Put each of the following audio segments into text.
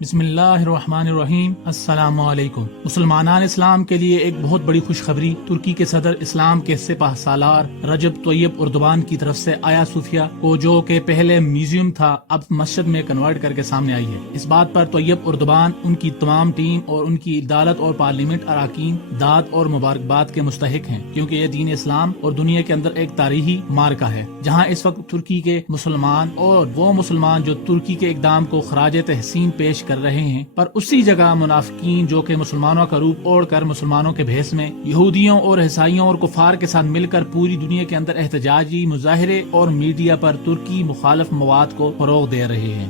بسم اللہ الرحمن الرحیم۔ السلام علیکم۔ مسلمانان اسلام کے لیے ایک بہت بڑی خوشخبری ترکی کے صدر اسلام کے سپہ سالار رجب طیب اردوان کی طرف سے آیا صوفیہ کو، جو کہ پہلے میوزیم تھا، اب مسجد میں کنورٹ کر کے سامنے آئی ہے۔ اس بات پر طیب اردوان، ان کی تمام ٹیم اور ان کی عدالت اور پارلیمنٹ اراکین داد اور مبارکباد کے مستحق ہیں، کیونکہ یہ دین اسلام اور دنیا کے اندر ایک تاریخی مارکہ ہے، جہاں اس وقت ترکی کے مسلمان اور وہ مسلمان جو ترکی کے اقدام کو خراج تحسین پیش کر رہے ہیں، پر اسی جگہ منافقین جو کہ مسلمانوں کا روپ اوڑھ کر مسلمانوں کے بھیس میں یہودیوں اور عیسائیوں اور کفار کے ساتھ مل کر پوری دنیا کے اندر احتجاجی مظاہرے اور میڈیا پر ترکی مخالف مواد کو فروغ دے رہے ہیں۔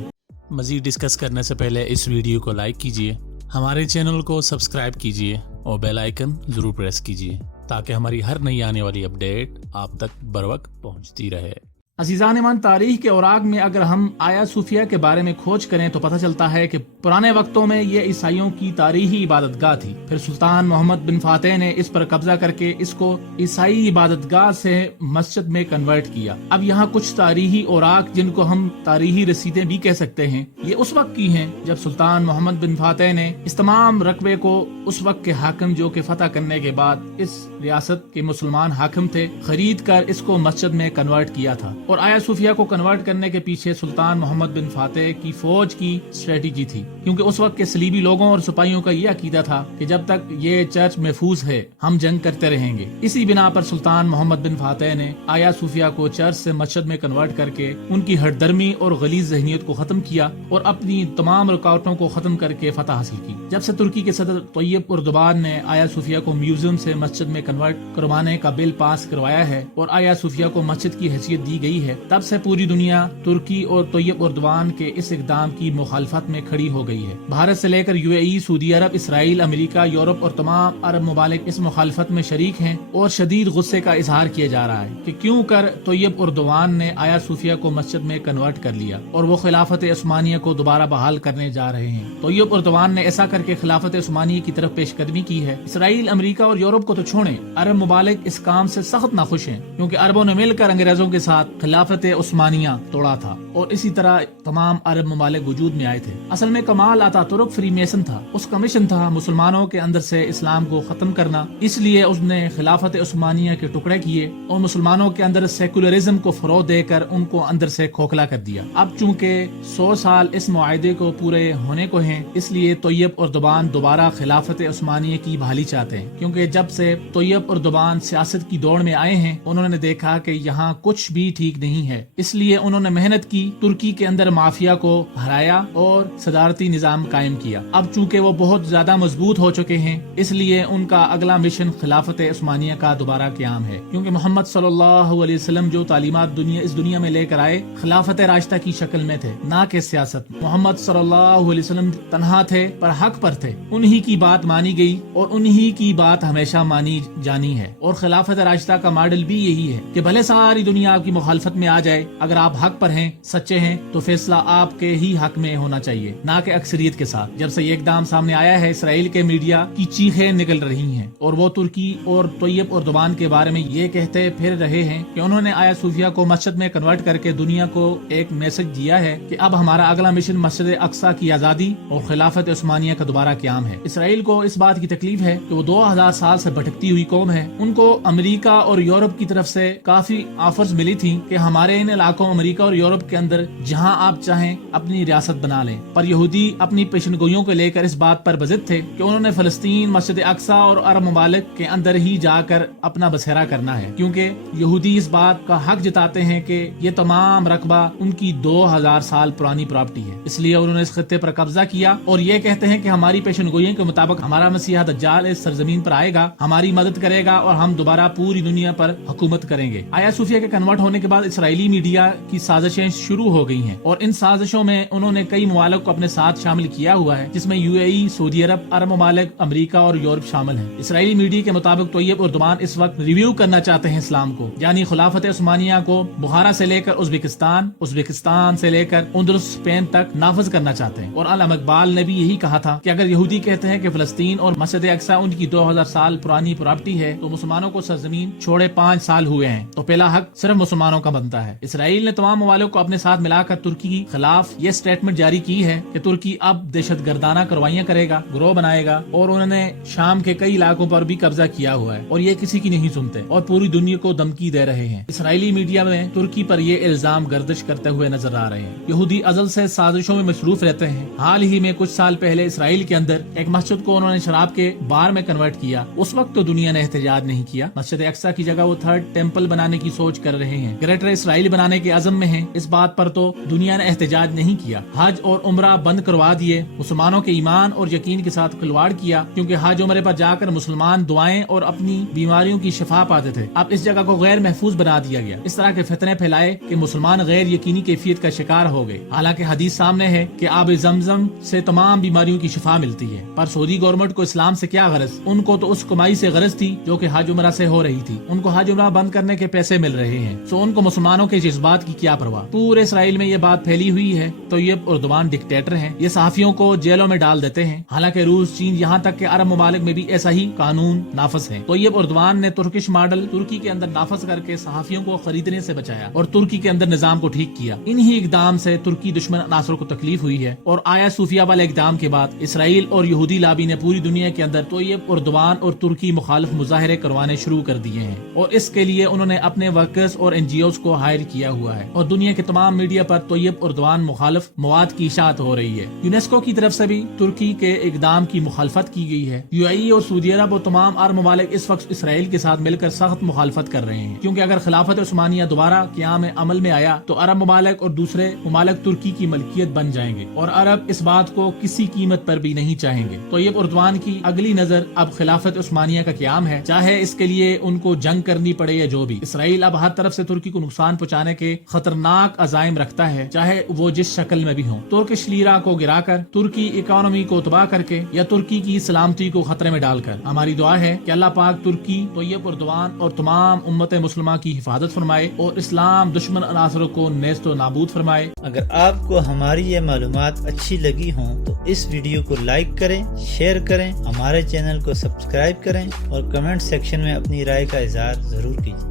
مزید ڈسکس کرنے سے پہلے اس ویڈیو کو لائک کیجئے، ہمارے چینل کو سبسکرائب کیجئے اور بیل آئیکن ضرور پریس کیجئے تاکہ ہماری ہر نئی آنے والی اپڈیٹ آپ تک بروقت پہنچتی رہے۔ عزیزان من، تاریخ کے اوراق میں اگر ہم آیا صوفیہ کے بارے میں کھوج کریں تو پتہ چلتا ہے کہ پرانے وقتوں میں یہ عیسائیوں کی تاریخی عبادت گاہ تھی۔ پھر سلطان محمد بن فاتح نے اس پر قبضہ کر کے اس کو عیسائی عبادت گاہ سے مسجد میں کنورٹ کیا۔ اب یہاں کچھ تاریخی اوراق، جن کو ہم تاریخی رسیدیں بھی کہہ سکتے ہیں، یہ اس وقت کی ہیں جب سلطان محمد بن فاتح نے اس تمام رقبے کو اس وقت کے حاکم جو کہ فتح کرنے کے بعد اس ریاست کے مسلمان حاکم تھے، خرید کر اس کو مسجد میں کنورٹ کیا تھا۔ اور آیا صوفیہ کو کنورٹ کرنے کے پیچھے سلطان محمد بن فاتح کی فوج کی اسٹریٹجی تھی، کیونکہ اس وقت کے صلیبی لوگوں اور سپاہیوں کا یہ عقیدہ تھا کہ جب تک یہ چرچ محفوظ ہے ہم جنگ کرتے رہیں گے۔ اسی بنا پر سلطان محمد بن فاتح نے آیا صوفیہ کو چرچ سے مسجد میں کنورٹ کر کے ان کی ہٹ درمی اور غلیظ ذہنیت کو ختم کیا اور اپنی تمام رکاوٹوں کو ختم کر کے فتح حاصل کی۔ جب سے ترکی کے صدر طیب اردوان نے آیا صوفیہ کو میوزیم سے مسجد میں کنورٹ کروانے کا بل پاس کروایا ہے اور آیا صوفیہ کو مسجد کی حیثیت دی گئی ہے، تب سے پوری دنیا ترکی اور طیب اردوان کے اس اقدام کی مخالفت میں کھڑی ہو گئی ہے۔ بھارت سے لے کر UAE، سعودی عرب، اسرائیل، امریکہ، یورپ اور تمام عرب ممالک اس مخالفت میں شریک ہیں اور شدید غصے کا اظہار کیا جا رہا ہے کہ کیوں کر طیب اردوان نے آیا صوفیہ کو مسجد میں کنورٹ کر لیا اور وہ خلافت عثمانیہ کو دوبارہ بحال کرنے جا رہے ہیں۔ طیب اردوان نے ایسا کر کے خلافت عثمانیہ کی طرف پیش قدمی کی ہے۔ اسرائیل، امریکہ اور یورپ کو تو چھوڑیں، عرب ممالک اس کام سے سخت ناخوش ہیں، کیونکہ عربوں نے مل کر انگریزوں کے ساتھ خلافت عثمانیہ توڑا تھا اور اسی طرح تمام عرب ممالک وجود میں آئے تھے۔ اصل میں کمال آتا ترک فری میسن تھا، اس کا مشن تھا مسلمانوں کے اندر سے اسلام کو ختم کرنا، اس لیے اس نے خلافت عثمانیہ کے ٹکڑے کیے اور مسلمانوں کے اندر سیکولرزم کو فروغ دے کر ان کو اندر سے کھوکھلا کر دیا۔ اب چونکہ 100 سال اس معاہدے کو پورے ہونے کو ہیں، اس لیے طیب اردوان دوبارہ خلافت عثمانیہ کی بحالی چاہتے ہیں، کیونکہ جب سے طیب اردوان سیاست کی دوڑ میں آئے ہیں انہوں نے دیکھا کہ یہاں کچھ بھی ٹھیک نہیں ہے، اس لیے انہوں نے محنت کی، ترکی کے اندر مافیا کو ہرایا اور صدارتی نظام قائم کیا۔ اب چونکہ وہ بہت زیادہ مضبوط ہو چکے ہیں، اس لیے ان کا اگلا مشن خلافت عثمانیہ کا دوبارہ قیام ہے، کیونکہ محمد صلی اللہ علیہ وسلم جو تعلیمات اس دنیا میں لے کر آئے خلافت راشدہ کی شکل میں تھے، نہ کہ سیاست۔ محمد صلی اللہ علیہ وسلم تنہا تھے پر حق پر تھے، انہی کی بات مانی گئی اور انہی کی بات ہمیشہ مانی جانی ہے، اور خلافت راشدہ کا ماڈل بھی یہی ہے کہ بھلے ساری دنیا آپ کی مخالفت میں آ جائے، اگر آپ حق پر ہیں، سچے ہیں، تو فیصلہ آپ کے ہی حق میں ہونا چاہیے، نہ کہ اکثریت کے ساتھ۔ جب سے یہ اقدام سامنے آیا ہے، اسرائیل کے میڈیا کی چیخیں نکل رہی ہیں اور وہ ترکی اور طیب اردوان کے بارے میں یہ کہتے پھر رہے ہیں کہ انہوں نے آیا صوفیہ کو مسجد میں کنورٹ کر کے دنیا کو ایک میسج دیا ہے کہ اب ہمارا اگلا مشن مسجد اقصی کی آزادی اور خلافت عثمانیہ کا دوبارہ قیام ہے۔ اسرائیل کو اس بات کی تکلیف ہے کہ وہ 2000 سال سے بھٹکتی ہوئی قوم ہے، ان کو امریکہ اور یورپ کی طرف سے کافی آفرز ملی تھی کہ ہمارے ان علاقوں امریکہ اور یورپ کے اندر جہاں آپ چاہیں اپنی ریاست بنا لیں، پر یہودی اپنی پیشن گوئیوں کو لے کر اس بات پر بضد تھے کہ انہوں نے فلسطین، مسجد اقصی اور عرب ممالک کے اندر ہی جا کر اپنا بسیرا کرنا ہے، کیونکہ یہودی اس بات کا حق جتاتے ہیں کہ یہ تمام رقبہ ان کی 2000 سال پرانی پراپرٹی ہے، اس لیے انہوں نے اس خطے پر قبضہ کیا اور یہ کہتے ہیں کہ ہماری پیشن گوئیوں کے مطابق ہمارا مسیحا دجال اس سرزمین پر آئے گا، ہماری مدد کرے گا اور ہم دوبارہ پوری دنیا پر حکومت کریں گے۔ آیا صوفیہ کے کنورٹ ہونے کے بعد اسرائیلی میڈیا کی سازشیں شروع ہو گئی ہیں اور ان سازشوں میں انہوں نے کئی ممالک کو اپنے ساتھ شامل کیا ہوا ہے، جس میں UAE، سعودی عرب، عرب ممالک، امریکہ اور یورپ شامل ہیں۔ اسرائیلی میڈیا کے مطابق طیب اردوان اس وقت ریویو کرنا چاہتے ہیں اسلام کو، یعنی خلافت عثمانیہ کو بخارا سے لے کر ازبکستان سے لے کر اندلس، اسپین تک نافذ کرنا چاہتے ہیں۔ اور علامہ اقبال نے بھی یہی کہا تھا کہ اگر یہودی کہتے ہیں کہ فلسطین اور مسجد اقصی ان کی 2000 سال پرانی پراپرٹی ہے تو مسلمانوں کو سرزمین چھوڑے 5 سال ہوئے ہیں، تو پہلا حق صرف مسلمانوں کا بنتا ہے۔ اسرائیل نے تمام ممالک کو اپنے ساتھ ملا کر ترکی کے خلاف یہ اسٹیٹمنٹ جاری کی ہے کہ ترکی اب دہشت گردانہ کاروائیاں کرے گا، گروہ بنائے گا، اور انہوں نے شام کے کئی علاقوں پر بھی قبضہ کیا ہوا ہے اور یہ کسی کی نہیں سنتے اور پوری دنیا کو دھمکی دے رہے ہیں۔ اسرائیلی میڈیا میں ترکی پر یہ الزام گردش کرتے ہوئے نظر آ رہے ہیں۔ یہودی ازل سے سازشوں میں مصروف رہتے ہیں۔ حال ہی میں کچھ سال پہلے اسرائیل کے اندر ایک مسجد کو انہوں نے شراب کے بار میں کنورٹ کیا، اس وقت تو دنیا نے احتجاج نہیں کیا۔ مسجد اقصی کی جگہ وہ تھرڈ ٹیمپل بنانے کی سوچ کر رہے ہیں، گریٹر اسرائیل بنانے کے عزم میں ہیں، اس بات پر تو دنیا نے احتجاج نہیں کیا۔ حج اور عمرہ بند کروا دیے، مسلمانوں کے ایمان اور یقین کے ساتھ کھلواڑ کیا، کیونکہ حج عمرے پر جا کر مسلمان دعائیں اور اپنی بیماریوں کی شفا پاتے تھے۔ اب اس جگہ کو غیر محفوظ بنا دیا گیا، اس طرح کے فتنے پھیلائے کہ مسلمان غیر یقینی کیفیت کا شکار ہو گئے، حالانکہ حدیث سامنے ہے کہ آب زمزم سے تمام بیماریوں کی شفا ملتی ہے۔ پر سعودی گورنمنٹ کو اسلام سے کیا غرض؟ ان کو تو اس کمائی سے غرض تھی جو کہ حج عمرہ سے ہو رہی تھی، ان کو حج عمرہ بند کرنے کے پیسے مل رہے ہیں، سو ان کو مسلمانوں کے جذبات کی کیا پرواہ۔ پورے اسرائیل میں یہ بات پھیلی ہوئی ہے طیب اردوان ڈکٹیٹر ہیں، یہ صحافیوں کو جیلوں میں ڈال دیتے ہیں، حالانکہ روس، چین، یہاں تک کہ عرب ممالک میں بھی ایسا ہی قانون نافذ ہے۔ طیب اردوان نے ترکش ماڈل ترکی کے اندر نافذ کر کے صحافیوں کو خریدنے سے بچایا اور ترکی کے اندر نظام کو ٹھیک کیا۔ انہی اقدام سے ترکی دشمن عناصر کو تکلیف ہوئی ہے، اور آیا صوفیہ والے اقدام کے بعد اسرائیل اور یہودی لابی نے پوری دنیا کے اندر طیب اردوان اور ترکی مخالف مظاہرے کروانے شروع کر دیے ہیں، اور اس کے لیے انہوں نے اپنے ورکرز اور NGOs کو ہائر کیا ہوا ہے، اور دنیا کے تمام میڈیا پر طیب اردوان مخالف مواد کی اشاعت ہو رہی ہے۔ یونیسکو کی طرف سے بھی ترکی کے اقدام کی مخالفت کی گئی ہے۔ UAE اور سعودی عرب اور تمام عرب ممالک اس وقت اسرائیل کے ساتھ مل کر سخت مخالفت کر رہے ہیں، کیونکہ اگر خلافت عثمانیہ دوبارہ قیام عمل میں آیا تو عرب ممالک اور دوسرے ممالک ترکی کی ملکیت بن جائیں گے، اور عرب اس بات کو کسی قیمت پر بھی نہیں چاہیں گے۔ طیب اردوان کی اگلی نظر اب خلافت عثمانیہ کا قیام ہے، چاہے اس کے لیے ان کو جنگ کرنی پڑے یا جو بھی۔ اسرائیل اب ہر طرف سے ترکی کو نقصان پہنچانے کے خطرناک عزائم رکھتا ہے، چاہے وہ جس شکل میں بھی ہوں، ترکش لیرا کو گرا کر، ترکی اکانومی کو تباہ کر کے، یا ترکی کی سلامتی کو خطرے میں ڈال کر۔ ہماری دعا ہے کہ اللہ پاک ترکی، طیب اردوان اور تمام امت مسلمہ کی حفاظت فرمائے اور اسلام دشمن عناصروں کو نیست و نابود فرمائے۔ اگر آپ کو ہماری یہ معلومات اچھی لگی ہوں تو اس ویڈیو کو لائک کریں، شیئر کریں، ہمارے چینل کو سبسکرائب کریں اور کمنٹ سیکشن میں اپنی رائے کا اظہار ضرور کیجیے۔